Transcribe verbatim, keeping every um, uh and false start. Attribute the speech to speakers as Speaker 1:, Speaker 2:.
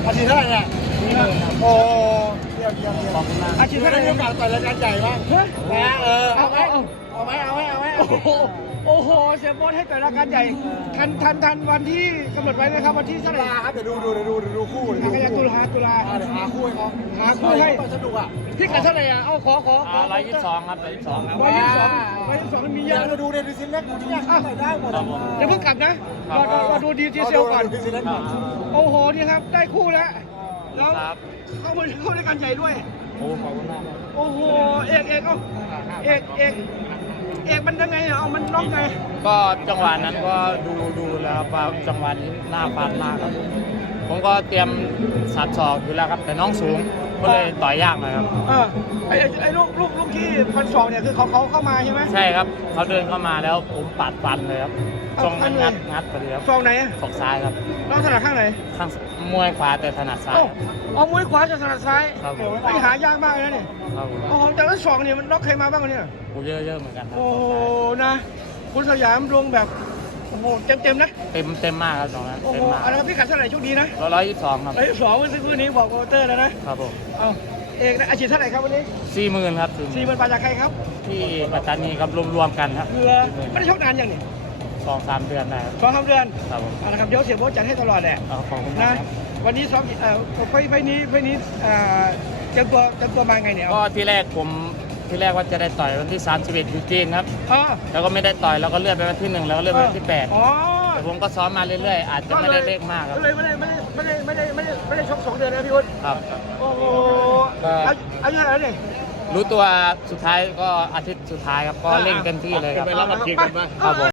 Speaker 1: อาชีพเท่าไหร่เนี่ย
Speaker 2: สี่หมื่นครับ
Speaker 1: โอ้เยี่ยมเยี่ยมเยี่ยม
Speaker 2: ขอบคุณมาก
Speaker 3: อาชีพ
Speaker 1: ไม่
Speaker 3: เท่าไห
Speaker 1: ได้
Speaker 3: ร่
Speaker 1: มีโอกาสต่อยรายการใหญ่บ้าง
Speaker 3: เฮ้ย
Speaker 1: นะเออ
Speaker 3: เอา
Speaker 1: เอาไหม
Speaker 3: เอาเอา
Speaker 1: เอาไหมเอาไหมเอาไหม
Speaker 3: โอ้โหโอ้โหเสียโบอสให้แต่รายการใหญ่ทันทันทันวันที่กำหนดไว้นะครับวันที่
Speaker 1: ตุ
Speaker 3: เท่าไหร่
Speaker 1: ลาครับเดี๋ยวดูดูเดี๋ยวดูเดี๋ยวดูคู่เดี๋ยว
Speaker 3: หา
Speaker 1: ดู
Speaker 3: กันยาตุ
Speaker 1: คู่
Speaker 3: ลาตุลา
Speaker 1: อ่าเดี๋ยวหาคู่ให้เขา
Speaker 3: หาคู่ให้
Speaker 1: ต่อยสนุกอ่ะ
Speaker 3: พี่กัดเท่าไหร่อ่ะเอาขอขอขอ
Speaker 2: ร้อยยี่สิบสองครับร้อยยี่สิบสองครับ
Speaker 3: ร้อยยี่สิบสองร้อยยี่สิบสองมันมีเย
Speaker 1: ยั
Speaker 3: อะ
Speaker 1: งมาดูเดนิสินเล็กดูที่ยังต่อยได้หมด
Speaker 2: ครับผม
Speaker 3: อย่าเพิ่งกลับนะรอรอรอดูดีเจเซลก่อน
Speaker 1: เดนิสินเล็กก่อน
Speaker 3: โอ้โหนี่ครับได้คู่แล้วแล้ว
Speaker 2: ครับ
Speaker 3: เข้ามาเข้ารายการใหญ่ด้วย
Speaker 2: โอ้ขอบคุณมากครับ
Speaker 3: โอ้โหเอกเอกเอ้าเอกเอกเอกมันยังไงอ่ะเอามันล็อกไง
Speaker 2: ก็จังหวะนั้นก็ดูดูแล้วครับว่าจังหวะนี้หน้าฟาดมากครับผมก็เตรียมสับศอกอยู่แล้วครับแต่น้องสูงก็เลยต่อยยากหน่อยครับ
Speaker 3: เออไอ้ไอ้ไอ้ลูกลูกลูกที่พันสองเนี่ยคือเขาเขาเข้ามาใช่ไหม
Speaker 2: ใช่ครับเขาเดินเข้ามาแล้วผมปัดฟันเลยครับ
Speaker 3: เอา
Speaker 2: ตรง
Speaker 3: ฟั
Speaker 2: นั้น น
Speaker 3: เลย
Speaker 2: งัดงัดไปเลยครับ
Speaker 3: ซองไหนอ่ะ
Speaker 2: ศอกซ้ายครับ
Speaker 3: เราถนัดข้างไหน
Speaker 2: ข้างมวยขวาแต่ถนัดซ้าย
Speaker 3: โอ้
Speaker 2: ครับ
Speaker 3: เอามวยขวาจะถนัดซ้าย
Speaker 2: ครับผม
Speaker 3: ไอ้หายากมากเลยนะเนี่ย
Speaker 2: ครับผม
Speaker 3: โอ้โหแต่ละสองเนี่ยมันล็อกใครมาบ้างวะเนี่ย
Speaker 2: กูเยอะๆเหมือนกันครับ
Speaker 3: โอ้โหนะ คุณสยามลงแบบโอ้โหเต็มเต็มๆนะ
Speaker 2: เต็มเต็มมากครับตรงนั้น
Speaker 3: โอ้
Speaker 2: เต็
Speaker 3: โห
Speaker 2: มมาก
Speaker 3: อะไรครับพี่กัดเท่าไหร่โชคดีนะ
Speaker 2: ร้อยยี่สิบสองครับ
Speaker 3: ไอ้สองวันซื้อนี้บอกโปรโมเตอร์แล้วนะครับ
Speaker 2: ผม
Speaker 3: เอาเอกนะอาชีพเท่าไหร่ครับวันนี้
Speaker 2: สี่หมื่นครับถึง
Speaker 3: สี่หมื่นบาทจากใครครับ
Speaker 2: ที่ปัตตานีครับรวมๆกันครับ
Speaker 3: เรือไม่ได้ชกนานอย่างนี้
Speaker 2: สองสามเดือนได้ครับ
Speaker 3: สองสามเดือน
Speaker 2: ครับผม
Speaker 3: เอาละครับเดี๋ยวเสียโบ๊ทจัดให้ตลอดแหละ
Speaker 2: เอาขอบคุณ
Speaker 3: นะ
Speaker 2: มากครับ
Speaker 3: วันนี้ซ้อมเอ่อไฟไฟนี้ไฟนี้เอ่อเตรียมตัวเตรียมตัวมาไงเนี่ย
Speaker 2: ก็ที่แรกผมที่แรกว่าจะได้ต่อยวันที่สามสิบเอ็ดอยู่จีนครับ
Speaker 3: อ๋อ
Speaker 2: แล้วก็ไม่ได้ต่อยแล้วก็เลื่อนไปวันที่หนึ่งแล้วก็เลื่อนไปวันที่แปด
Speaker 3: อ๋อ
Speaker 2: แต่ผมก็ซ้อมมาเรื่อยๆ อาจจะไม่ได้เร่งมากครับ
Speaker 3: ก็เลยไม่ได้ไม่ได้ไม่ได้ไม่ได้ไม่ได้ไม่ได้ชกสองเดือนนะพี่วุฒิ
Speaker 2: ครับ
Speaker 3: โอ้โห
Speaker 2: ก็
Speaker 3: อายุอายุเท่าไหร่แล้วเนี่ย
Speaker 2: รู้ตัวสุดท้ายก็อาทิตย์สุดท้ายครับก็เร่งเต็มที่เลยครับ
Speaker 3: ไปรับบัตรคิวกันมา
Speaker 2: ครับผม